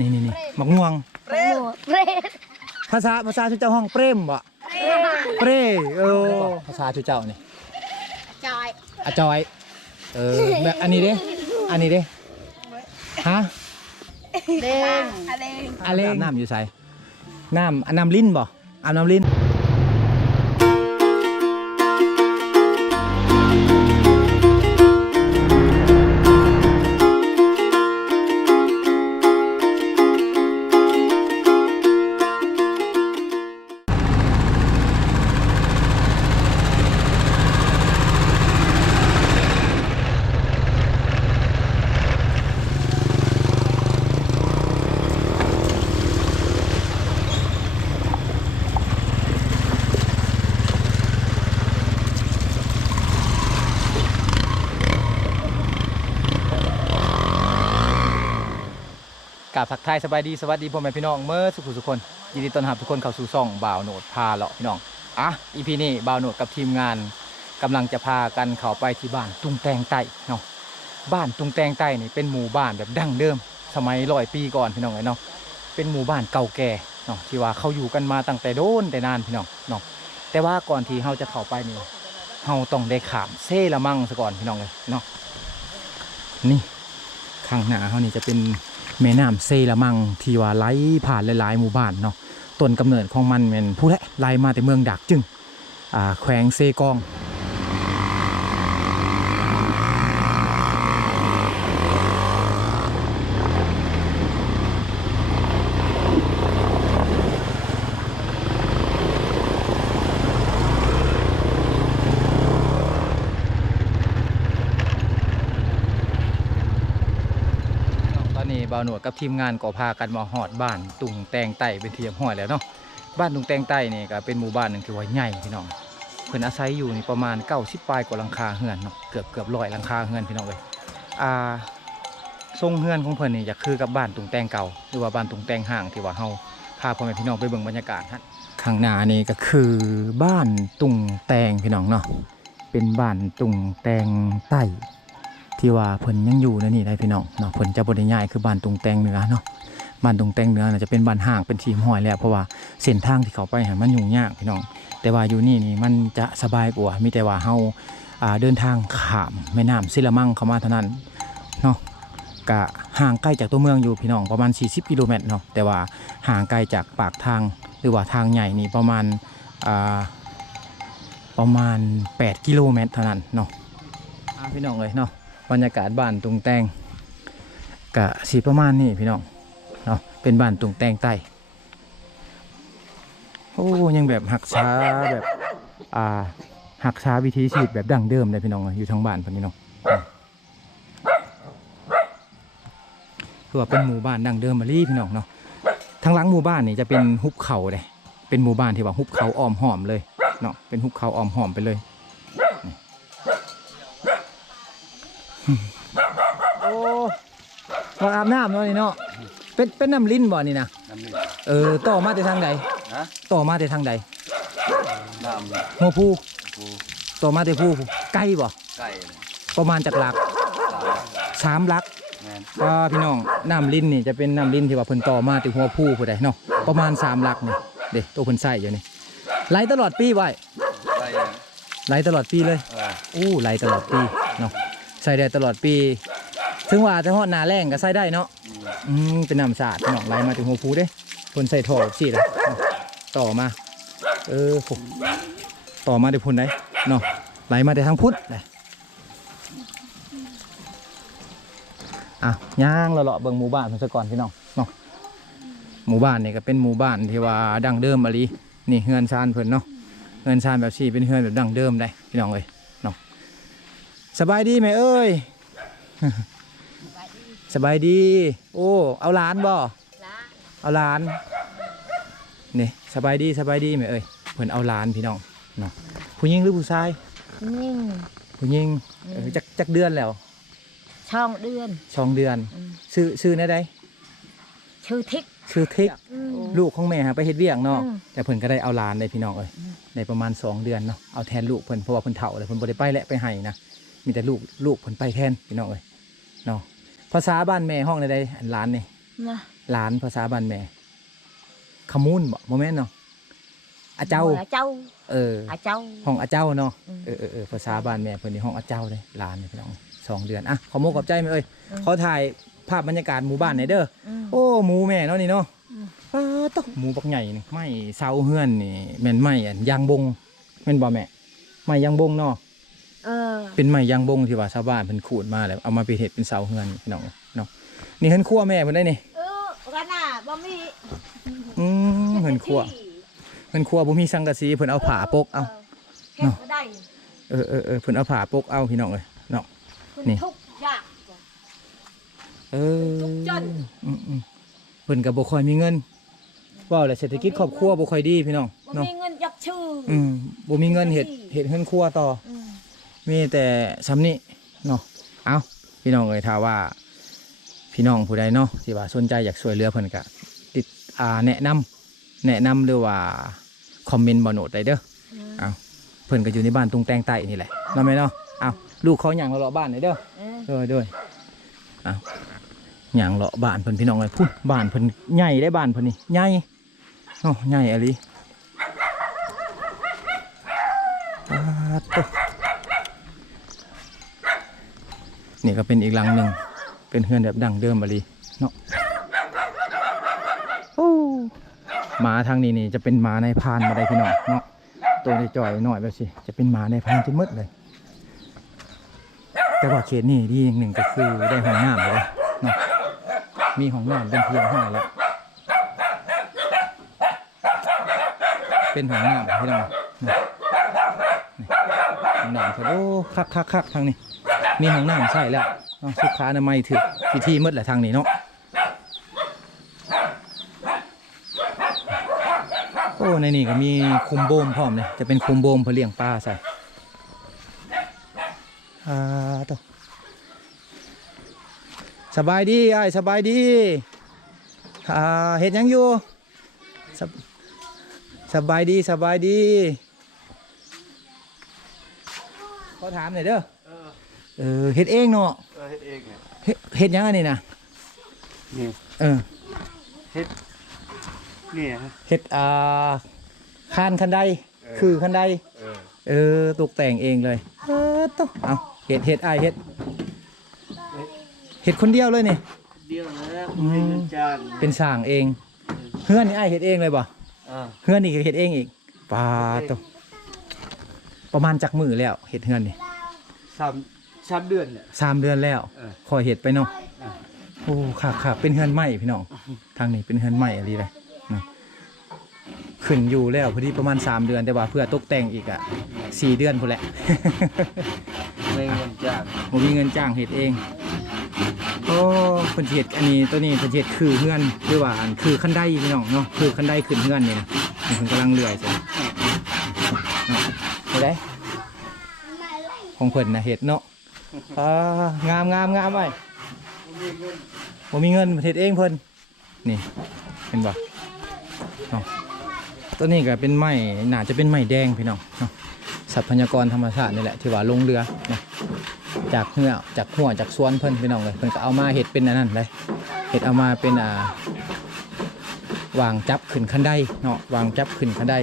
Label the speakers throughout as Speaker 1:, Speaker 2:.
Speaker 1: นี่นี่นี่มักม่วง
Speaker 2: เปรตเปรต
Speaker 1: ภาษาภาษาชุเจ้าห้องเปรมบ่เปรเออภาษาชุเจ้านี่
Speaker 2: จอย
Speaker 1: อะจอย เออแบบอันนี้เด้อันนี้เด้ฮะ
Speaker 2: เด้ง
Speaker 1: อะไรน้ำอยู่ใส่น้ำอันน้ำลิ้นบ่อาบน้ำลิ้น กราบทักทายสบายดีสวัสดีพ่อแม่พี่น้องเมื่อสุขุสุคนยินดีต้อนรับทุกคนเข้าสู่ซ่องบ่าวโหนดพาเลาะพี่น้องอะอีพีนี้บ่าวโหนดกับทีมงานกำลังจะพากันเข้าไปที่บ้านตุงแตงใต้เนาะบ้านตุงแตงใต้นี่เป็นหมู่บ้านแบบดั้งเดิม สมัยร้อยปีก่อนพี่น้องเอ้ยเนาะเป็นหมู่บ้านเก่าแก่เนาะที่ว่าเขาอยู่กันมาตั้งแต่โดนแต่นานพี่น้องเนาะแต่ว่าก่อนที่เราจะเข้าไปนี่เราต้องได้ขามเซ่ละมั่งซะก่อนพี่น้องเลยเนาะนี่ข้างหน้าเขานี่จะเป็น แม่น้ำเซละมังที่ว่าไหลผ่านหลายๆหมู่บ้านเนาะต้นกำเนิดของมันเป็นผู้และไหลมาแต่เมืองดักจึงแขวงเซกองาวหนวดกับทีมงานก็พากันมาหอดบ้านตุงแตงไต้เป็นทียมห้อยแล้วเนาะบ้านตุงแตงไต้นี่ก็เป็นหมู่บ้านหนึ่งที่ว่าใหญ่พี่น้องเพิ่นอาศัยอยู่นี่ประมาณ90ปลายกว่าหลังคาเฮือนเนาะเกือบเกือบร้อยหลังคาเฮือนพี่น้องเลยอ่าทรงเฮือนของเพิ่นนี่จะคือกับบ้านตุงแตงเก่าหรือว่าบ้านตุงแตงห่างที่ว่าเฮาพาพ่อแม่พี่น้องไปเบิ่งบรรยากาศฮะข้างหน้านี่ก็คือบ้านตุงแตงพี่น้องเนาะเป็นบ้านตุงแตงใต้ ที่ว่าเพิ่นยังอยู่ในนี่ได้พี่น้องเนาะเพิ่นจะบ่ได้ย้ายคือบ้านตุงแตงเหนือเนาะบ้านตุงแตงเหนือนะจะเป็นบ้านห่างเป็นทีมห้อยแล้วเพราะว่าเส้นทางที่เขาไปหันมันยุ่งยากพี่น้อง แต่ว่าอยู่นี่นี่มันจะสบายกว่ามีแต่ว่าเฮาเดินทางข้ามแม่น้ำศิลามังเข้ามาเท่านั้นเนาะกะห่างใกล้จากตัวเมืองอยู่พี่น้องประมาณ 40 กิโลเมตรเนาะแต่ว่าห่างไกลจากปากทางหรือว่าทางใหญ่นี่ประมาณอ่าประมาณ 8 กิโลเมตรเท่านั้นเนาะพี่น้องเลยเนาะ บรรยากาศบ้านตุงแตงกะสีประมาณนี้พี่น้องเนาะเป็นบ้านตุงแตงใต้โอ้ยังแบบหักษาแบบอ่าหักษาวิถีชีวิตแบบดั้งเดิมเลยพี่น้องอยู่ทางบ้านพี่น้องอืมคือว่าเป็นหมู่บ้านดั้งเดิมมาลีพี่น้องเนาะทางหลังหมู่บ้านนี่จะเป็นหุบเขาเลยเป็นหมู่บ้านที่ว่าหุบเขาอ้อมหอมเลยเนาะเป็นหุบเขาอ้อมหอมไปเลย โอ้มาอาบน้ำเนาะนี่เนาะ เป็นเป็นน้ำลิ้นบ่นี่นะ
Speaker 3: น้ำนี่
Speaker 1: เออต่อมาแต่ทางใด
Speaker 3: ฮะ
Speaker 1: ต่อมาแต่ทางใด
Speaker 3: น้ำ
Speaker 1: หัวผู้
Speaker 3: กู
Speaker 1: ต่อมาแต่ผู้ใกล้บ่
Speaker 3: ไก่
Speaker 1: ประมาณจากหลัก
Speaker 3: สาม
Speaker 1: สามหลัก
Speaker 3: แมน
Speaker 1: ว่าพี่น้องน้ำลิ้นนี่จะเป็นน้ำลิ้นที่ว่าเพิ่นต่อมาแต่หัวผู้ผู้ใดเนาะประมาณสามหลักนี่เด็ตัวเพิ่นใส่อยู่นี่ไหลตลอดปีไว้
Speaker 3: ไก่
Speaker 1: ไหลตลอดปีเลย
Speaker 3: เออ
Speaker 1: อู้ไหลตลอดปีเนาะ ใส่ได้ตลอดปีถึงว่าจะฮอดหนาแรงก็ใส่ได้เนาะ
Speaker 3: อืม
Speaker 1: เป็นน้ำสะอาดพี่น้องไหลมาถึงหัวผูเด้คนใส่ท่อสิเลยต่อมา เออผมต่อมาเดี๋ยวพุ่นได้เนาะไหลมาแต่ทางพุทธเลยอะย่างเราเลาะเบิ่งหมู่บ้านเพิ่นซะก่อนพี่น้องเนาะหมู่บ้านนี่ก็เป็นหมู่บ้านที่ว่าดั้งเดิมอะลีนี่เฮือนชานเพิ่นเนาะเฮือนชานแบบสี่เป็นเฮือนแบบดั้งเดิมได้พี่น้องเอ้ย สบายดีไหมเอ้ยสบายดี โอ้ เอาหลานบ่
Speaker 2: ล้า
Speaker 1: เอาหลานนี่สบายดีสบายดีไหมเอ่ยเพิ่นเอาหลานพี่น้องเนาะผู้หญิงหรือผู้ชาย
Speaker 2: นิ่ง
Speaker 1: ผู้หญิงเออจักจักเดือนแล้ว
Speaker 2: ช่องเดือน
Speaker 1: สองเดือน
Speaker 2: อืม
Speaker 1: ชื่อชื่อแน่ใด
Speaker 2: ชื่อทิก
Speaker 1: ชื่อทิก
Speaker 2: อืม
Speaker 1: ลูกของแม่หาไปเฮ็ดเวียกเนาะ
Speaker 2: อืม
Speaker 1: แต่เพิ่นก็ได้เอาหลานเลยพี่น้องเอ้ยในประมาณสองเดือนเนาะเอาแทนลูกเพิ่นเพราะว่าเพิ่นเฒ่าเลยเพิ่นบ่ได้ไปและไปให้นะ มีแต่ลูกลูกเพิ่นไปแทนพี่น้องเอ้ยเนาะภาษาบ้านแม่ห้องใดๆอันหลานนี่
Speaker 2: นะ
Speaker 1: หลานภาษาบ้านแม่ ขมูนบ่บ่แม่นเนาะอาเจ้า
Speaker 2: อาเจ้า
Speaker 1: เออ
Speaker 2: อาเจ้า
Speaker 1: ห้องอาเจ้าเนาะ
Speaker 2: อืม
Speaker 1: เออเออเออภาษาบ้านแม่เพิ่นนี่ห้องอาเจ้าเลยหลานนี่พี่น้องสองเดือนอะขอโมกขอบใจแม่เอ้ย
Speaker 2: อืม
Speaker 1: ขอถ่ายภาพบรรยากาศหมู่บ้านหน่อยเด้อ
Speaker 2: อืม
Speaker 1: โอ้หมูแม่เนาะนี่เนาะ
Speaker 2: อืม
Speaker 1: ป้าดตหมูบักใหญ่นี่ไม่เสาเฮือนนี่แม่นไม้อันยางบงแม่นบ่แม่ไม้ยางบงเนาะ
Speaker 2: เออ
Speaker 1: เป็นไม้ยางบงที่ว่าชาวบ้านเพิ่นขูดมาแล้วเอามาไปเฮ็ดเป็นเสาเฮือนพี่น้องเนาะนี่เฮือนครัวแม่เพิ่นได้นี่
Speaker 2: เออกันน่ะบ่มี
Speaker 1: อืมเฮือนครัวเฮือนครัวบ่มีสังกะสีเพิ่นเอาผ้าปกเอา
Speaker 2: เก็บบ่ได้
Speaker 1: เออเออเออเพิ่นเอาผ้าปกเอาพี่น้องเอ้ยเนาะ
Speaker 2: คุณ
Speaker 1: นี่
Speaker 2: ทุกข์ยาก
Speaker 1: เออ
Speaker 2: ทุกจน
Speaker 1: อืมอืมเพิ่นก็บ่ค่อยมีเงินว่าแล้วเศรษฐกิจครอบครัวบ่ค่อยดีพี่น้อง
Speaker 2: บ่
Speaker 1: เนาะ
Speaker 2: มีเงินยักชื่ออ
Speaker 1: อืมบ่มีเงินเฮ็ดเฮ็ดเฮือนครัวต่อ
Speaker 2: อื ม
Speaker 1: มีแต่ซ้ำนี้เนาะเอาพี่น้องเอ่ยถ้าว่า พี่น้องผู้ใดเนาะที่ว่าสนใจอยากช่วยเหลือเพิ่นก็ติดอ่าแนะนำแนะนำหรือว่าคอมเมนต์บ่โนดได้เด้อ
Speaker 2: อืม
Speaker 1: เอาเพิ่นก็อยู่ในบ้านตรงแตงใต้นี่แหละเนาะแม่เนาะเอาลูกเขาหยังเลาะบ้านได้เด้อ
Speaker 2: เออ
Speaker 1: เด้อเด้อเอาหยังเลาะบ้านเพิ่นพี่น้องเอ้ยพุ่นบ้านเพิ่นใหญ่ได้บ้านเพิ่นนี่ใหญ่โอ้ใหญ่อะลิอ่ นี่ก็เป็นอีกหลังหนึ่ง เป็นเฮือนแบบดั้งเดิมบรีเนาะโอ้หมาทางนี้นี่จะเป็นหมาในพานมาได้พี่น้องเนาะตัวในจอยหน่อยแบบสิจะเป็นหมาในพานจนมืดเลย แต่ว่าเขตนี่ดีอย่างหนึ่งก็คือได้ห้องน้ำเลยเนาะมีห้องน้ำเป็นเพียงห้องแล้วเป็นห้องน้ำพี่น้องเนาะนี่ห้องน้ำเพิ่นโอ้คักคักคักทางนี้ มีห้องน้ำใช่แล้วเนาะสุขาอนามัยถือพิธีมืดแหละทางนี้เนาะโอ้ในนี่ก็มีคุมโบมพร้อมเลยจะเป็นคุมโบมเพื่อเลี้ยงปลาใส่อ่าต่อสบายดีไอ้ายสบายดีอ่าเห็ดหยังอยู่สบสบายดีสบายดีขอถามหน่อยเด้อ
Speaker 3: เออ
Speaker 1: เออเฮ็ดเองเนาะ
Speaker 3: เออเฮ็ดเองเนี่ย
Speaker 1: เฮ็ดเฮ็ดหยังอันนี้นะ
Speaker 3: นี่
Speaker 1: เออ
Speaker 3: นี่ฮะ
Speaker 1: เฮ็ดอ่าคานคันได
Speaker 3: เออ
Speaker 1: คือคันได
Speaker 3: เออ
Speaker 1: เออตกแต่งเองเลย เออตกเอาเฮ็ดเฮ็ดอ้ายเฮ็ดเฮ็ดคนเดียวเลยนี่
Speaker 3: เดียวนะ
Speaker 1: อืม
Speaker 3: ให้เงินจ้าง
Speaker 1: เป็นสร้างเองเฮือนนี่อ้ายเฮ็ดเองเลยบ่
Speaker 3: อ่า
Speaker 1: เฮือนนี่ก็เฮ็ดเองอีกปาตกประมาณจักมือแล้วเฮ็ดเฮือนนี่
Speaker 3: สาม สามเดือนเนี่ย
Speaker 1: สามเดือนแล้ว
Speaker 3: เออ
Speaker 1: คอยเฮ็ดไปเนาะ
Speaker 3: เออ
Speaker 1: โอ้ค่ะค่ะเป็นเฮือนใหม่พี่น้องทางนี้เป็นเฮือนใหม่อะไรเลยนี่ขึ้นอยู่แล้วพอดีประมาณ3เดือนแต่ว่าเพื่อตกแต่งอีกอะสี่เดือนพอแหละ
Speaker 3: ไม่เงินจ้าง
Speaker 1: ผมมีเงินจ้างเห็ดเองโอ้เพิ่นสิเห็ดอันนี้ตัวนี้เพิ่นสิเห็ดคือเฮือนหรือว่าอันคือคันไดพี่น้องเนาะคือคันไดขึ้นเฮือนนี่นะนี่เพิ่นกำลังเลื่อยใช่เนาะเห็นได้ของเพิ่นนะเห็ดเนาะ อ่างามงามงามไว้ผมมีเงินเห็ดเองเพิ่นนี่เห็นบ่เนาะตัวนี้ก็เป็นไม้น่าจะเป็นไม้แดงพี่น้องเนาะทรัพยากรธรรมชาตินี่แหละที่ว่าลงเรือนะจากเหือจากหัวจากสวนเพิ่นพี่น้องเลยเพิ่นก็เอามาเห็ดเป็นนนั้นเลยเห็ดเอามาเป็นอ่าวางจับขึ้นคันไดเนาะวางจับขึ้นคันได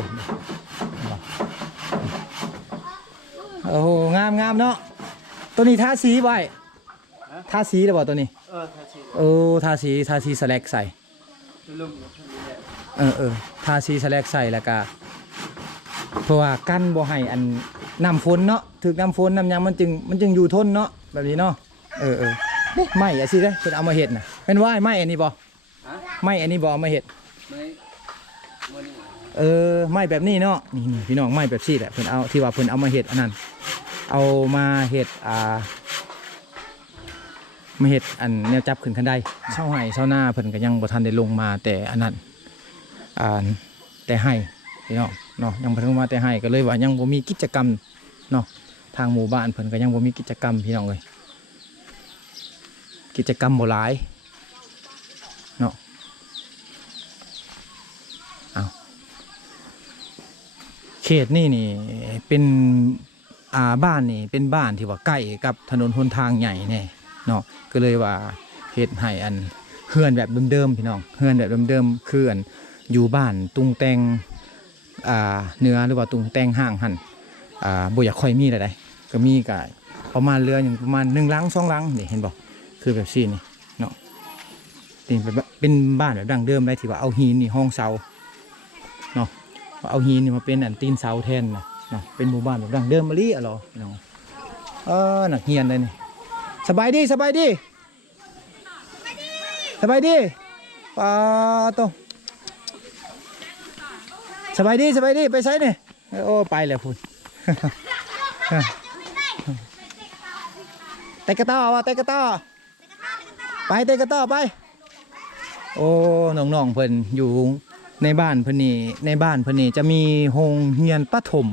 Speaker 1: โอ้โหงามงามเนาะ ตัวนี้ทาสีไว้ทาสีหรือเปล่าตัวนี้
Speaker 3: เออถ้าสิ
Speaker 1: โอ้ทาสีทาสีสแลกใส่
Speaker 3: จะลุ่มกับท่านนี่แหละ
Speaker 1: เออเออทาสีสแลกใส่แล้วก็เพราะว่ากั้นบ่ให้อันน้ำฝนเนาะถึกน้ำฝนน้ำหยังมันจึงมันจึงอยู่ทนเนาะแบบนี้เนาะเออเออเด้ไม่อะสิเด้เพิ่นเอามาเห็ดน่ะเป็นว่าไม่อันนี้บ่
Speaker 3: ฮะ
Speaker 1: ไม่อันนี้บ่เอามาเห็ด
Speaker 3: ไม่วันนี้
Speaker 1: เออไม่แบบนี้เนาะนี่นี่พี่น้องไม่แบบซี่แหละเพิ่นเอาที่ว่าเพิ่นเอามาเห็ดอันนั้น เอามาเห็ดอ่ามาเห็ดอันแนวจับขึ้นคันได้เช่าไห้เช่าหน้าเพิ่นก็ยังบ่ทันได้ลงมาแต่อันนั้นอ่าแต่ให้พี่น้องเนาะยังบ่ทันลงมาแต่ให้ก็เลยว่ายังบ่มีกิจกรรมเนาะทางหมู่บ้านเพิ่นก็ยังบ่มีกิจกรรมพี่น้องเลยกิจกรรมบ่หลายเนาะเอาเขตนี่นี่เป็น อ่าบ้านนี่เป็นบ้านที่ว่าใกล้กับถนนหนทางใหญ่แน่เนาะก็เลยว่าเฮ็ดให้อันเฮือนแบบเดิมๆพี่น้องเฮือนแบบเดิมๆคืออันอยู่บ้านตุงแตงอ่าเนื้อหรือว่าตุงแตงห่างหันอ่าบ่อยากค่อยมีอะไรก็มีก็ประมาณเรืออย่างประมาณหนึ่งลังสองลังนี่เห็นบ่คือแบบซี่นี่เนาะนี่เป็นบบเป็นบ้านแบบดั้งเดิมเลยที่ว่าเอาหินนี่ห้องเสาเนาะเอาหินนี่มาเป็นอันตีนเสาแทนนะ นะเป็นหมู่บ้านแบบดั้งเดิมมาลีอะหรอพี่น้องเออหนักเฮียนเลยนี่สบายดีสบายดีสบายดีปาโตสบายดีสบายดีไปใช้นี่โอ้ไปแล้วคุณเตะกระต้อวะเตะกระต้อไปเตะกระต้อไปโอ้น้องๆเพิ่นอยู่ในบ้านเพิ่นนี่ในบ้านเพิ่นนี่จะมีโรงเรียนประถม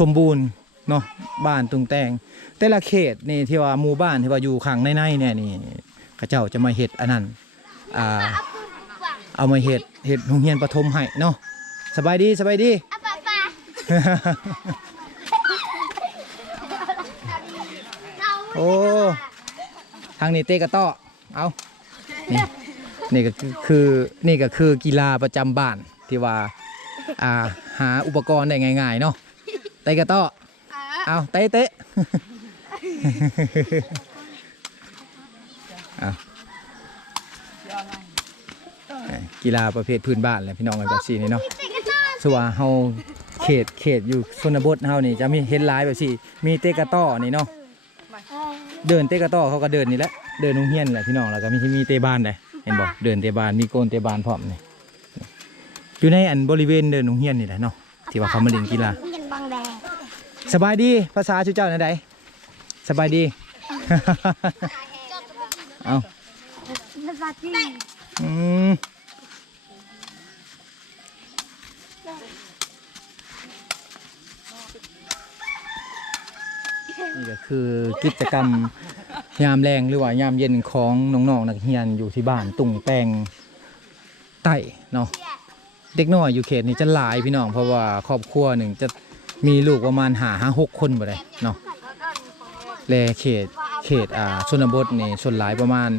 Speaker 1: สมบูรณ์เนาะบ้านตุงแตงแต่ละเขตนี่ที่ว่าหมู่บ้านที่ว่าอยู่ข้างในๆเนี่ยนี่เขาเจ้าจะมาเฮ็ดอันนั้นอ่าเอามาเฮ็ดเฮ็ดโรงเรียนประถมให้เนาะสบายดีสบายดีโอ้ทางนี้เตะกระต้อเอานี่นี่ก็คือคือนี่ก็คือกีฬาประจำบ้านที่ว่าอ่าหาอุปกรณ์ได้ง่ายๆเนาะ เตะกระต้อเอาเตะเตะเอากีฬาประเภทพื้นบ้านแหละพี่น้องกันแบบสี่นี่เนาะส่วนเฮาเขตเขตอยู่ชนบทเฮานี่จะมีเห็นหลายแบบสี่มีเตะกระต้อนี่เนาะเดินเตะกระต้อเขาก็เดินนี่แหละเดินนุ่งเฮียนแหละพี่น้องแล้วก็มีมีเตะบานเลยเห็นบอกเดินเตะบานมีโกนเตะบานพร้อมนี่อยู่ในอันบริเวณเดินนุ่งเฮียนนี่แหละเนาะที่ว่าเขามาเล่นกีฬา
Speaker 2: ยังบางแดง
Speaker 1: สบายดีภาษาชื่อเจ้าไหนใดสบายดี เอา
Speaker 2: สวัสดี
Speaker 1: อืมนี่ก็คือกิจกรรมยามแรงหรือว่ายามเย็นของน้องๆนักเรียนอยู่ที่บ้านตุ่งแตงใต้เนาะเด็กน้อยอยู่เขตนี้จะหลายพี่น้องเพราะว่าครอบครัวหนึ่งจะ มีลูกประมาณหาห้าหกคนบ่ได้เนาะและเขตเขตอ่าชนบทนี่ส่วนหลายประมาณ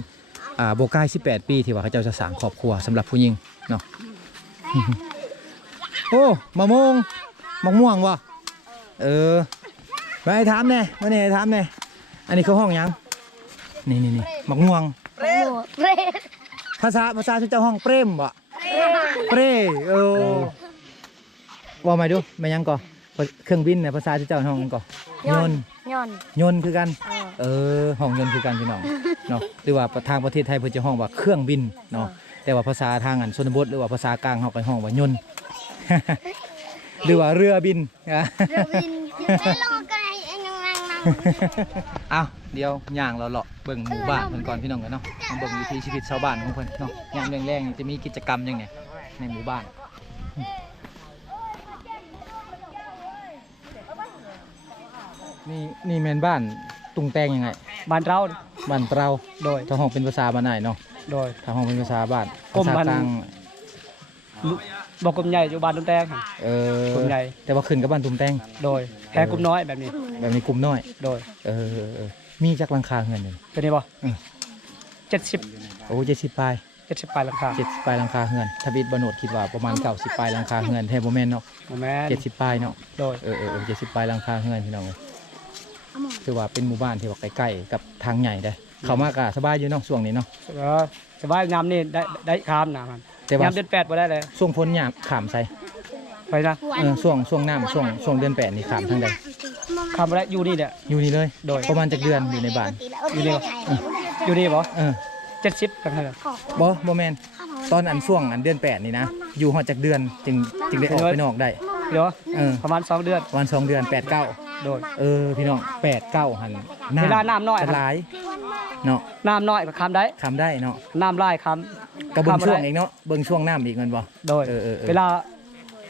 Speaker 1: อ่าโบใกล้18ปีที่ว่าเขาเจ้าจะสร้างครอบครัวสำหรับผู้หญิงเนาะโอ้มะม่วงมะม่วงวะเออไปให้ถามแน่มาเนี่ยถามแน่อันนี้เขาห้องหยังนี่นี่นี่มะม่วง
Speaker 2: เปรตเปรต
Speaker 1: ภาษาภาษาเจ้าห้องเปรมบ่เปรเออว่ามาดูมายังก่อ เครื่องบินเนี่ยภาษาเจ้าห้องหยังก่อยนต์
Speaker 2: ย่อน
Speaker 1: ยนต์คือกัน เออห้องยนต์คือกันพี่น้องเนาะหรือว่าทางประเทศไทยเพิ่นจะห้องว่าเครื่องบินเนาะแต่ว่าภาษาทางอันชนบทหรือว่าภาษากลางเฮาก็ห้องว่ายนต์หรือว่าเรือบินอะ
Speaker 2: เรือบินไม่รอไกลเอ็งยังนั่งนั่ง
Speaker 1: เอาเดี๋ยวย่างเราเลาะเบิ่งหมู่บ้านเพิ่นก่อนพี่น้องกันเนาะมาเบิ่งวิถีชีวิตชาวบ้านของเพิ่นเนาะยามแรงๆนี่จะมีกิจกรรมหยังไงในหมู่บ้าน นี่นี่แม่นบ้านตุงแตงยังไง
Speaker 4: บ้านเรา
Speaker 1: บ้านเรา
Speaker 4: โดย
Speaker 1: ถ้าห้องเป็นภาษาบ้านไหนเนาะ
Speaker 4: โดย
Speaker 1: ถ้าห้องเป็นภาษาบ้าน
Speaker 4: กรม
Speaker 1: ภาษา
Speaker 4: บ้าน
Speaker 1: กลาง
Speaker 4: บอกกลุ่มใหญ่อยู่บ้านตุ้มแตง
Speaker 1: เออก
Speaker 4: ลุ่มใหญ่
Speaker 1: แต่ว่าขึ้นกับบ้านตุงแตง
Speaker 4: โดยแพ้กลุ่มน้อยแบบนี้
Speaker 1: แบบนี้กลุ่มน้อย
Speaker 4: โดย
Speaker 1: เออเออเออมีจักหลังคาเงินนี่
Speaker 4: เป็นไงบ่
Speaker 1: อืม
Speaker 4: เจ็ดสิบ
Speaker 1: โอ้เจ็ดสิบปลาย
Speaker 4: เจ็ดสิบปลายหลังคา
Speaker 1: เจ็ดสิบปลายหลังคาเงินถ้าบิดบโนดคิดว่าประมาณเก้าสิบปลายหลังคาเงินแทบโมแมนเนาะ
Speaker 4: โอ้แม่น
Speaker 1: เจ็ดสิบปลายเนาะ
Speaker 4: โดย
Speaker 1: เออเออเออเจ็ดสิบปลายหลังคาเงินพี่น้องเลย คือว่าเป็นหมู่บ้านที่ว่าใกล้ๆกับทางใหญ่ได้อเขามากอะสบายอยู่เนาะช่วงนี้เนาะ
Speaker 4: เออสบายยามนี่ได้ได้ข้ามนะมัน
Speaker 1: แต่ว่ายา
Speaker 4: มเดือนแปดบ่ได้เลย
Speaker 1: ช่วงพ้นยามขามใส่
Speaker 4: ไปนะ
Speaker 1: เออช่วงช่วงน้ำช่วงช่วงเดือนแปดนี่ขามทางใด
Speaker 4: ข้ามบ่ได้อยู่นี่เนี่ย
Speaker 1: อยู่นี่เลย
Speaker 4: โดย
Speaker 1: ประมาณจากเดือนอยู่ในบ้าน
Speaker 4: อยู่นี่อยู่นี่บ่
Speaker 1: เออ
Speaker 4: เจ็ดสิบหลังคา
Speaker 1: บอบอแมนตอนอันช่วงอันเดือนแปดนี่นะอยู่หอดจากเดือนจึงจึงได้ออกไปนอกได้
Speaker 4: เดี๋ยว
Speaker 1: เออ
Speaker 4: ประมาณสองเดือน
Speaker 1: วันสองเดือนแปดเก้า
Speaker 4: โดย
Speaker 1: เออพี่น้องแปดเก้าหัน
Speaker 4: เวลาน้ำน้อย
Speaker 1: จะหลายเนาะ
Speaker 4: น้ำน้อยก็ข้ามได้
Speaker 1: คำได้เนาะ
Speaker 4: น้ำลายข้าม
Speaker 1: กระเบิ้ง
Speaker 4: ข้ามบ่
Speaker 1: ช่วง
Speaker 4: ได้
Speaker 1: เองเนาะเบิ้งช่วงน้ำอีกเงินบ่
Speaker 4: โดย
Speaker 1: เออเออเออ
Speaker 4: เวลา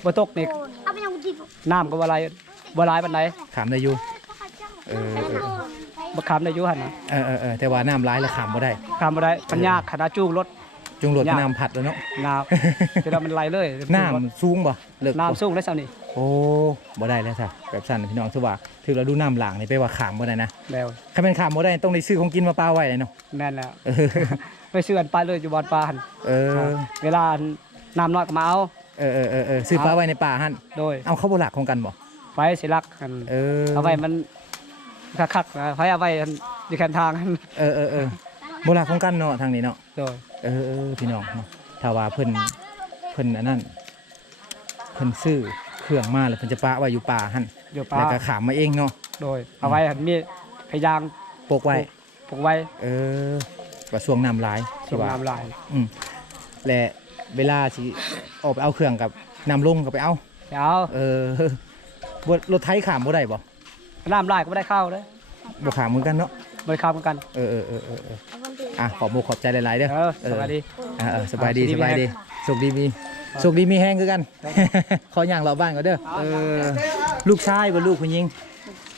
Speaker 4: บ่ตกนี่
Speaker 2: เอาไปยังดี
Speaker 4: น้ำก็บ่ไหลบ่ไหลปานใด
Speaker 1: ขามได้อยู่เออเออ
Speaker 4: บ่ข้ามได้อยู่หั่นนะ
Speaker 1: เออเออเออแต่ว่าน้ำร้ายแล้วขามบ่ได้
Speaker 4: ข้ามบ่ได้มันยากขนาดจูงรถ
Speaker 1: จุงหลด
Speaker 4: ยาก
Speaker 1: น้ำผัดแล้วเนาะ
Speaker 4: น้ำเวลามันไหลเลย
Speaker 1: น้ำสูงบ่เลิกบ่
Speaker 4: น้ำสูงได้สำนี่
Speaker 1: โอ้บ่ได้แล้วจ้ะแบบสั่นพี่น้องถือว่าถือเราดูน้ำหลางนี่ไปว่าขามบ่ได้นะ
Speaker 4: แล้ว
Speaker 1: ถ้าเป็นขามบ่ได้ต้องได้ซื้อของกินมาปลาไว้เลยเนาะ
Speaker 4: แม่นแล้ว
Speaker 1: เออ
Speaker 4: ไปซื้ออันปลาเลยอยู่บอนปลาหั่น
Speaker 1: เออ
Speaker 4: เวลาน้ำน้อยก็มาเอา
Speaker 1: เออเออเออเออซื้อปลาไว้ในป่าหั่น
Speaker 4: โดย
Speaker 1: เอาเข้าบ่หลักของกันบ่
Speaker 4: ไฟสิลักกัน
Speaker 1: เออ
Speaker 4: เอาไว้มันคักๆนะไฟเอาไว้อยู่แคนทางหั่น
Speaker 1: เออเออเออบ่หลักของกันเนาะทางนี้เนาะ
Speaker 4: โดย
Speaker 1: เออเออพี่น้องเนาะถ้าว่าเพิ่นเพิ่นอันนั้นเพิ่นซื้อ เครื่องมาแล้วเพิ่นจะปะไว้อยู่ป่าหั่น
Speaker 4: อยู่ปลา
Speaker 1: แล้วก็ขามมาเองเนาะ
Speaker 4: โดยเอาไว้หั่นมีพยาง
Speaker 1: ปกไว้
Speaker 4: ปลูกไว้
Speaker 1: เออว่าช่วงน้ำหลาย
Speaker 4: ส่ง
Speaker 1: ว่า
Speaker 4: น้ำลาย
Speaker 1: อืมและเวลาสิออกไปเอาเครื่องกับนำลงก็ไปเอา
Speaker 4: เดี๋ยว
Speaker 1: เออบ่รถไถขามบ่ได้บ่
Speaker 4: น้ำลายก็ไม่ได้เข้าเลย
Speaker 1: บ่ขามเหมือนกันเนาะ
Speaker 4: บริการเหมือนกัน
Speaker 1: เออเออเออเออเอออะขอบอกขอบใจหลายๆเด้อ
Speaker 4: เออสวัสดี
Speaker 1: อ่าเออสบายดี
Speaker 4: อ่า
Speaker 1: สบายดีสุขดีมี สุขดีมีแห้งคือกัน ขอย่างเราบ้านก็เด้อเออลูกชายบ่ลูกผู้หญิง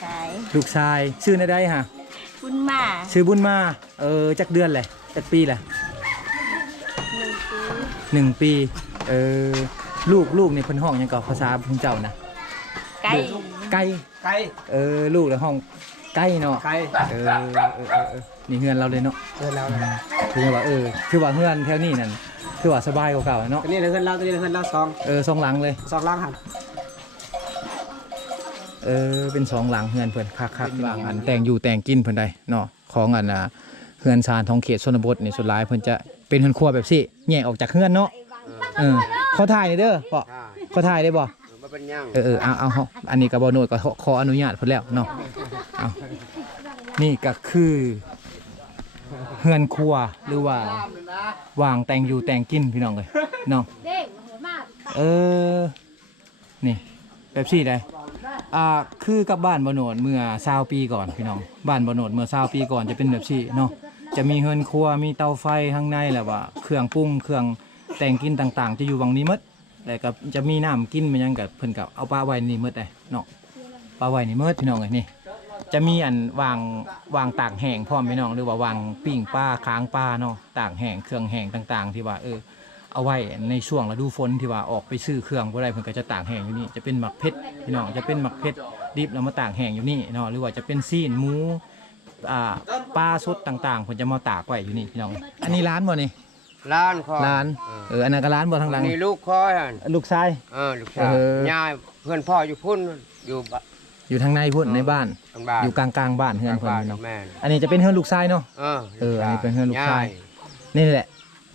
Speaker 2: ใช่
Speaker 1: ลูกชายชื่อในใดฮะ
Speaker 2: คุณมา
Speaker 1: ชื่อบุญมา เออจักเดือนเลยจักปีแหละ
Speaker 2: หนึ่งปี
Speaker 1: หนึ่งปีเออลูกลูกนี่เพิ่นห้องหยังก็ภาษาของเจ้านะ
Speaker 2: ไก่
Speaker 1: ไก่
Speaker 4: ไก่
Speaker 1: เออลูกแล้วห้องไก่เนาะ
Speaker 4: ไก่
Speaker 1: เออเออเออเออนี่เฮือนเราเลยเนาะ
Speaker 4: เดินแล้วนะ
Speaker 1: คือว่าเออ คือว่าเฮือนแถวนี้นั่น คือว่าสบายกว่าเก่าเนาะ
Speaker 4: ตัวนี้เลยเพื่อนเราตัวนี้เลยเพื่อนเราสอง
Speaker 1: เออสองหลังเลย
Speaker 4: สองล่างหัน
Speaker 1: เออเป็นสองหลังเฮือนเพิ่นคักคักหลังอันแต่งอยู่แต่งกินเพิ่นได้เนาะของอันน่ะเฮือนชานท้องเขตชนบทนี่สุดท้ายเพิ่นจะเป็นเฮือนครัวแบบสิแยกออกจากเฮือนเนาะเออขอถ่ายหน่อยเด้อพ่อขอถ่ายได้บ่
Speaker 3: มันเป็นหยัง
Speaker 1: เออเออเอาเอาเอาอันนี้ก็บ่โนดก็ขอขออนุญาตเพิ่นแล้วเนาะเอานี่ก็คือเฮือนครัวหรือว่าวางแต่งอยู่แต่งกินพี่น้องเลยเนาะ
Speaker 2: เด็กหัวมาก
Speaker 1: เออนี่แบบซี่ได้อ่าคือกับบ้านบโนดเมื่อซาวปีก่อนพี่น้องบ้านบโนดเมื่อซาวปีก่อนจะเป็นแบบซี่เนาะจะมีเฮือนครัวมีเตาไฟข้างในแหละว่าเครื่องปรุงเครื่องแต่งกินต่าง ๆ จะอยู่วังนี้มดแล้วก็จะมีน้ำกินมันยังกับเพิ่นกับเอาปลาไว้นี่มดเลยเนาะปลาไว้นี่มดพี่น้องเลยนี่ จะมีอันวางวางตากแห้งพร้อมพี่น้องหรือว่าวางปิ้งปลาค้างปลาเนาะตากแห้งเครื่องแห้งต่างๆ ที่ว่าเออเอาไว้ในช่วงฤดูฝนที่ว่าออกไปซื้อเครื่องบ่ได้เพิ่นก็จะตากแห้งอยู่นี่จะเป็นหมักเพชรพี่น้องจะเป็นหมักเพชรดิบแล้วมาตากแห้งอยู่นี่เนาะหรือว่าจะเป็นซีนหมูอ่าปลาสดต่างๆเพิ่นจะมาตากไว้อยู่นี่พี่น้อง อันนี้ร้านบ่นี่
Speaker 3: ล้านคอ
Speaker 1: ร้านเอออันนั้นก็ร้านบ่ทางหลัง
Speaker 3: นี่ลูกคอยหัน
Speaker 1: ลูกชาย
Speaker 3: เออลูกชาย
Speaker 1: เออ
Speaker 3: ยายเพื่อนพ่ออยู่พุ่นอยู่บ้าน
Speaker 1: อยู่ทางในพุ่นในบ้าน
Speaker 3: บ้าน
Speaker 1: อยู่กลางๆบ้านเฮือนเพิ่น
Speaker 3: บ้าน
Speaker 1: พี่น้อง
Speaker 3: แม่น
Speaker 1: อันนี้จะเป็นเฮือนลูกชายเนาะ
Speaker 3: เออ
Speaker 1: เอออันนี้เป็นเพื่อนลูกชาย
Speaker 3: ย
Speaker 1: นี่แหละ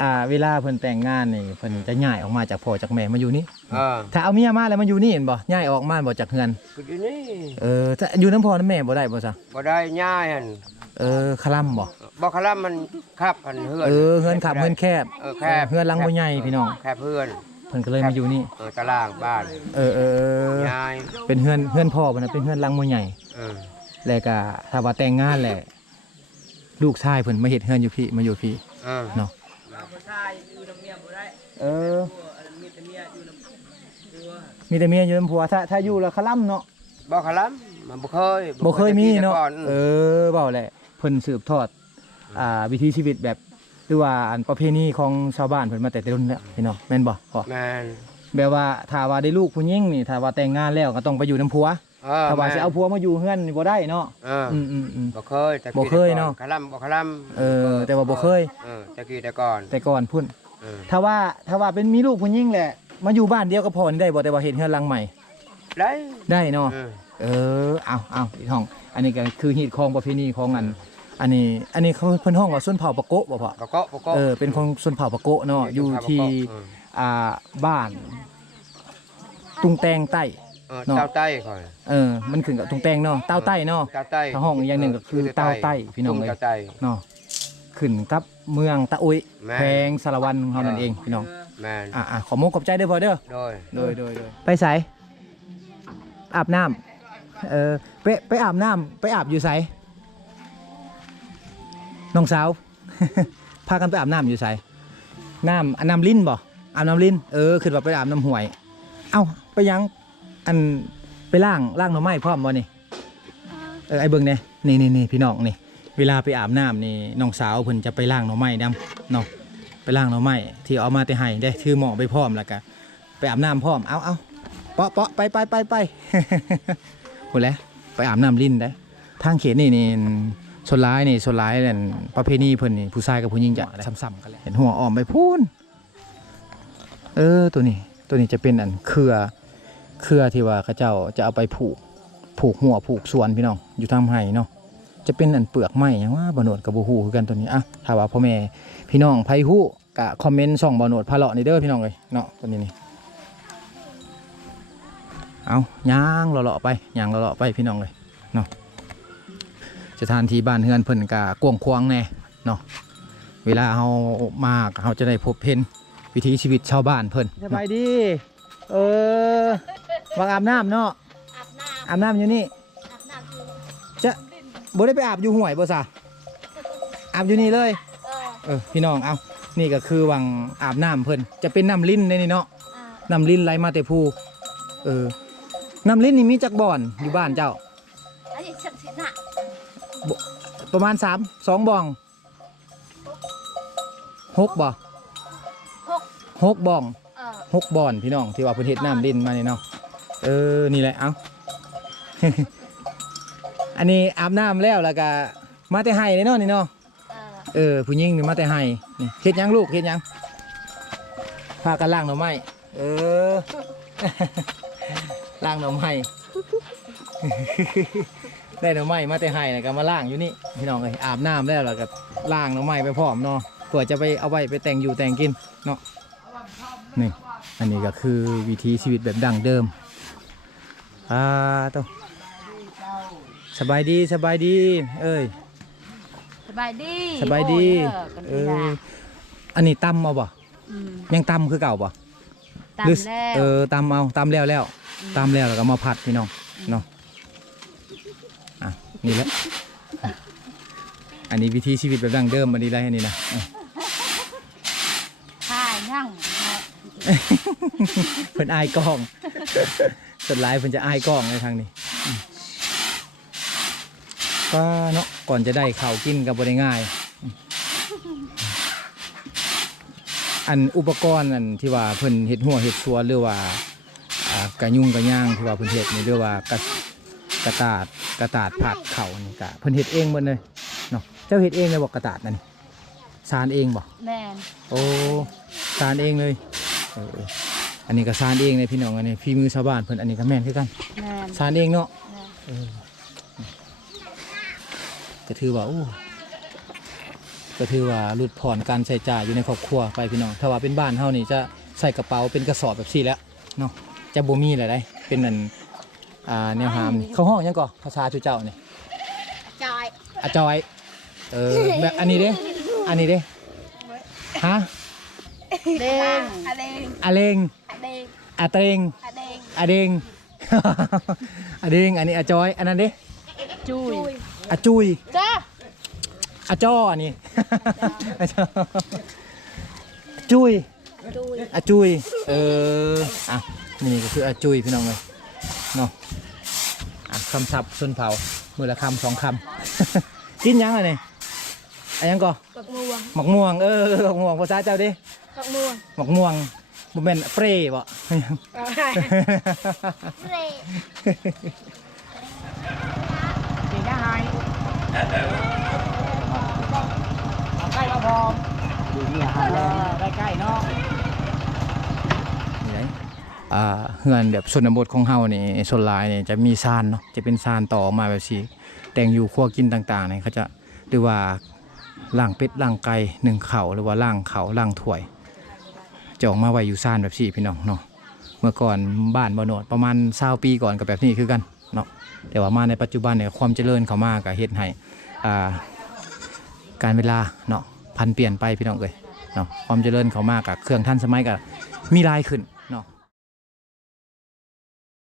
Speaker 1: อ่า เวลาเพิ่นแต่งงานนี่เพิ่นจะย้ายออกมาจากพ่อจากแม่มาอยู่นี่
Speaker 3: เออ
Speaker 1: ถ้าเอาเมียมาแล้วมาอยู่นี่เห็นบ่ย้ายออกมาบ่จากเฮือน
Speaker 3: คืออยู่นี่
Speaker 1: เออถ้าอยู่น้ำพ่อน้ำแม่บ่ได้บ่ซะ
Speaker 3: บ่ได้ยายหัน
Speaker 1: เออคลัมบ่
Speaker 3: บ่คลัมมันคับหันเฮือน
Speaker 1: เออเฮือนขับเฮือนแคบ
Speaker 3: เออแคบ
Speaker 1: เฮือนหลังบ่ใหญ่พี่น้อง
Speaker 3: แคบเพื่อน
Speaker 1: เพิ่นก็เลยมาอยู่นี่
Speaker 3: เออตารางบ้าน
Speaker 1: เออเออเออยา
Speaker 3: ย
Speaker 1: เป็นเฮือนเฮือนพ่อเพิ่นนะเป็นเฮือนหลังบ่ใหญ่
Speaker 3: เออ
Speaker 1: แล้วก็ถ้าว่าแต่งงานแหละ ลูกชายเพิ่นมาเฮ็ดเฮือนอยู่พี่มาอยู่พี่
Speaker 3: เออ
Speaker 1: เนาะเออมีแต่เมียอยู่น้ำผัวถ้าถ้าอยู่แล้วคลัมเนาะ
Speaker 3: บ่คลัมมันบ่เคย
Speaker 1: บ่เคยมีเนาะ
Speaker 3: แต่ก่อ
Speaker 1: เออเบาแหละเพิ่นสืบทอดอ่าวิถีชีวิตแบบห รือว่าอันประเพณีของชาวบ้านเพิ่นมาแต่แต่รุ่นแล้วพี่น้องแม่นบ่พ่อ
Speaker 3: แม่น
Speaker 1: แบบว่าถ้าว่าได้ลูกผู้หญิงนี่ถ้าว่าแต่งงานแล้วก็ต้องไปอยู่น้ำผัว
Speaker 3: เออ
Speaker 1: ถ้าว่าสิเอาผัวมาอยู่เฮือนนี่บ่ได้เนาะ
Speaker 3: เออ
Speaker 1: อืมอืมอืม
Speaker 3: บ่เคยแต่
Speaker 1: บ่เคยเนาะ
Speaker 3: คลัมบ่คลัม
Speaker 1: เออ แต่ว่าบ่เคย
Speaker 3: เออแต่กี้แต่ก่อน
Speaker 1: แต่ก่อนพุ่น
Speaker 3: เออ
Speaker 1: ถ้าว่าถ้าว่าเป็นมีลูกผู้หญิงแหละ มาอยู่บ้านเดียวก็พอนี่ได้บ่แต่ว่าเฮ็ดเฮือนหลังใหม่
Speaker 3: ได้
Speaker 1: ได้เนาะ
Speaker 3: เออ
Speaker 1: เออ เอาเอาอีกห้อง อันนี้ก็คือฮีดของประเพณีของอัน อันนี้อันนี้เขาเพิ่นห้องว่าส้นเผ่าปะโกะบ่พ่อ
Speaker 3: ปะเกาะปะเกาะ
Speaker 1: เออเป็นของส้นเผ่าปะโกะเนาะอยู่ที่
Speaker 3: เออ
Speaker 1: อ่าบ้าน ตุงแตงใต้
Speaker 3: เออ
Speaker 1: เนาะ
Speaker 3: เต้าใต้ก่อน
Speaker 1: เออมันขึ้นกับตุงแตงเนาะเต้าใต้เนาะ
Speaker 3: เต้าใต้
Speaker 1: ถ้าห้องอีกอย่างหนึ่งก็คือเต้าใต้พี่น้องเลย
Speaker 3: เต้าใต้
Speaker 1: เนาะขึ้นกับเมืองตะอุย
Speaker 3: แม่
Speaker 1: แพงสารวันของเขานั่นเองพี่น้อง
Speaker 3: แม่น
Speaker 1: อ่าอ่าขอมุกขอบใจเด้อพ่อเด้อ
Speaker 3: โดย
Speaker 1: โดยโดยโดยไปใสอาบน้ำเออไปไปอาบน้ำไปอาบอยู่ใส น้องสาว พากันไปอาบน้ำอยู่ใสน้ำอนน้ำลิ้นบ่อาบน้ำลิ้นเออคือว่าไปอาบน้ำห่วย เอ้าไปยังอันไปล่างล่างหน่อไม้พร้อมบ่นี่เออไอเบิ่งเนี่ยนี่นี่นี่พี่น้องนี่เวลาไปอาบน้ำนี่น้องสาวเพิ่นจะไปล่างหน่อไม้ดำเนาะไปล่างหน่อไม้ที่เอามาแต่ให้ได้ถือหมอไปพร้อมแล้วก็ไปอาบน้ำพร้อมเอาเอาเปาะเปาะไปไปไปไปหมดแล้วไปอาบน้ำลิ้นได้ทางเขตนี่นี่ ชนร้ายนี่ชนร้ายนั่นประเพณีเพิ่นนี่ผู้ชายกับผู้หญิงจะซ้ำๆกันเลยเห็นหัวอ้อมไปพูนเออตัวนี้ตัวนี้จะเป็นอันเครือเครือที่ว่าเขาเจ้าจะเอาไปผูกผูกหัวผูกสวนพี่น้องอยู่ทางไห้เนาะจะเป็นอันเปลือกไม้หยังว่าบโนดกับบูฮูคือกันตัวนี้อะถ้าว่าพ่อแม่พี่น้องไผฮู้กะคอมเมนต์ส่องบโนดพาเลาะนี่เด้อพี่น้องเลยเนาะตัวนี้นี่เอาย่างเลาะๆไปย่างเลาะๆไปพี่น้องเลยเนาะ สถานที่บ้านเฮือนเพิ่นกะกว้างขวางแน่เนาะเวลาเฮามาก็เฮาจะได้พบเห็นวิถีชีวิตชาวบ้านเพิ่นสบายดี เออวักอาบน้ำเนาะ
Speaker 2: อาบน้
Speaker 1: อาบน้ำอยู่นี่ำ
Speaker 2: อาบน้ำคือ
Speaker 1: จะบ่ได้ไปอาบอยู่ห่วยบ่ซะอาบอยู่นี่เลย
Speaker 2: เออ
Speaker 1: เออพี่น้องเอานี่ก็คือวังอาบน้ำเพิ่นจะเป็นน้ำลิ้นในนี่เนาะ
Speaker 2: อ่า
Speaker 1: น้ำลิ้นไหลมาแต่ภูเออน้ำลิ้นนี่มีจักบ่อนอยู่บ้านเจ้า
Speaker 2: อันนี้ฉันสินะ
Speaker 1: ประมาณ3 2บ่องหกบ่
Speaker 2: หก
Speaker 1: หกบ่อง
Speaker 2: เออ
Speaker 1: หกบ่อนพี่น้องที่ว่าเพิ่นเฮ็ดน้ำลิ้นมานี่เนาะเออนี่แหละเอาอันนี้อาบน้ำแล้วแล้วก็มาแต่ไห้เลยเนาะนี่เนาะ
Speaker 2: เออ
Speaker 1: เออผู้หญิงนี่มาแต่ให้นี่เฮ็ดหยังลูกเฮ็ดหยังพากันล้างหน่อไม้เออ ล้างหน่อไม้ ได้หน่อไม้มาแต่ให้นะก็มาล้างอยู่นี่พี่น้องเอ้ยอาบน้ำแล้วแล้วก็ล้างหน่อไม้ไปพร้อมเนาะเพื่อจะไปเอาไว้ไปแต่งอยู่แต่งกินเนาะนี่อันนี้ก็คือวิถีชีวิตแบบดั้งเดิมอ่าต้องสบายดีสบายดี เอ้ย
Speaker 2: สบายดี
Speaker 1: สบายดี
Speaker 2: โอ้ยเออกัน
Speaker 1: เอ
Speaker 2: ดี
Speaker 1: อ
Speaker 2: ละ
Speaker 1: อันนี้ตำเอาบ่
Speaker 2: ม
Speaker 1: ยังตำคือเก่าบ่
Speaker 2: ตาม
Speaker 1: หรือ
Speaker 2: แล้ว
Speaker 1: เออตำเอาตำแล้วแล้วตำแล้วแล้วก็มาผัดพี่น้องเนาะอะ นี่แหละ อันนี้วิธีชีวิตแบบดั้งเดิมอันนี้ไรอันนี้นะเออ
Speaker 2: ถ่ายยั่งเนาะ
Speaker 1: เพิ่นอายกล้องสุดท้ายเพิ่นจะอายกล้องในทางนี้อืมก็เนาะก่อนจะได้ข้าวกินกับ่ได้ง่ายอืมอันอุปกรณ์อันที่ว่าเพิ่นเฮ็ดหัวเฮ็ดชัวหรือว่าอ่ากระยุงกระย่างที่ว่าเพิ่นเฮ็ดนี่หรือว่ากระกระตาด กระตาดผัดเข่านี่ก็เพิ่นเฮ็ดเองหมดเลยเนาะเจ้าเฮ็ดเองเลยบอกกระตาดนั่นสารเองบ่
Speaker 2: แม่น
Speaker 1: โอ้สารเองเลยเออเอออันนี้ก็สารเองเลยพี่น้องอันนี้ฝีมือชาวบ้านเพิ่นอันนี้ก็แม่นคือกัน
Speaker 2: แม่น
Speaker 1: สารเองเนาะ
Speaker 2: แม่น
Speaker 1: เออก็ถือว่าโอ้ก็ถือว่าลดผ่อนการใช้จ่ายอยู่ในครอบครัวไปพี่น้องถ้าว่าเป็นบ้านเฮานี่จะใส่กระเป๋าเป็นกระสอบแบบซี่แหล้วเนาะจะบ่มีอะไรได้เป็นนั่น อ่าแนวหามนี่เขาห้องหยังก่อภาษาชูเจ้านี่
Speaker 2: จอย
Speaker 1: อะจอยเออแบบอันนี้เด้อันนี้เด้ฮะ
Speaker 2: เด้งอะเด้ง
Speaker 1: อะเลง
Speaker 2: อะเด้ง
Speaker 1: อะเตรง
Speaker 2: อะเด้ง
Speaker 1: อะเดง อะเดงอันนี้อะจอยอันนั้นเด้
Speaker 2: จุย
Speaker 1: อะจุย
Speaker 2: จ้า
Speaker 1: อะจ้ออันนี้อะจ้อจุย
Speaker 2: จุย
Speaker 1: อะจุย เออ อะ นี่ก็คืออะจุยพี่น้องเลย เนาะอะคำศัพท์ชนเผ่ามือละคำสองคำ กินยังอะไรนี่อะยังก่อ
Speaker 2: กับม่วง
Speaker 1: หมักม่วงเออหมักม่วงภาษาเจ้าดิ
Speaker 2: กับม่วง
Speaker 1: หมักม่วงบุเมนเฟรบ่
Speaker 2: เร่
Speaker 4: กินได้ไงใกล้เราพร้อมใกล้ๆเนาะ
Speaker 1: นี่ไงอ่า เฮือนแบบชนบทของเฮานี่ส่วนหลายนี่จะมีซานเนาะจะเป็นซานต่อมาแบบสีแต่งอยู่ครัวกินต่างๆเนี่ยเขาจะหรือว่าล่างเป็ดล่างไก่หนึ่งเข่าหรือว่าล่างเขาล่างถ้วยจะออกมาไว้อยู่ซานแบบสีพี่น้องเนาะเมื่อก่อนบ้านบ่โนดประมาณ20ปีก่อนกับแบบนี้คือกันเนาะแต่ว่ามาในปัจจุบันเนี่ยความเจริญเข้ามาก็เฮ็ดให้การเวลาเนาะพันเปลี่ยนไปพี่น้องเอ้ยเนาะความเจริญเข้ามากับเครื่องทันสมัยก็มีลายขึ้น